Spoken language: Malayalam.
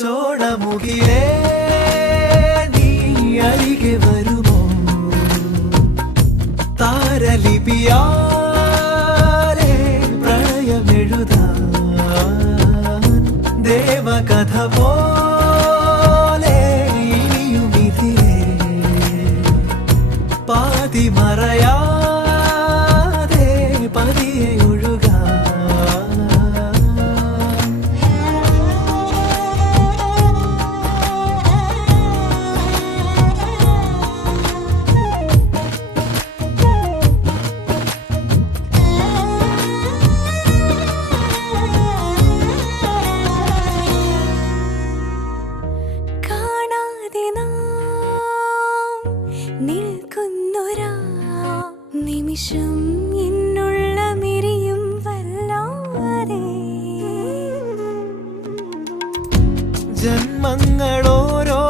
ചോളമുകിലേ നീ അരികെ വരുമോ താരലിപിയാലേ പ്രണയമെഴുതാൻ ദേവകഥ പോലെ ഇനിയുമിതിലേ പാതി മറയാതെ പതിയെ നിമിഷം ഇന്നുള്ള മിരിയും വല്ലാതെ ജന്മങ്ങളോരോ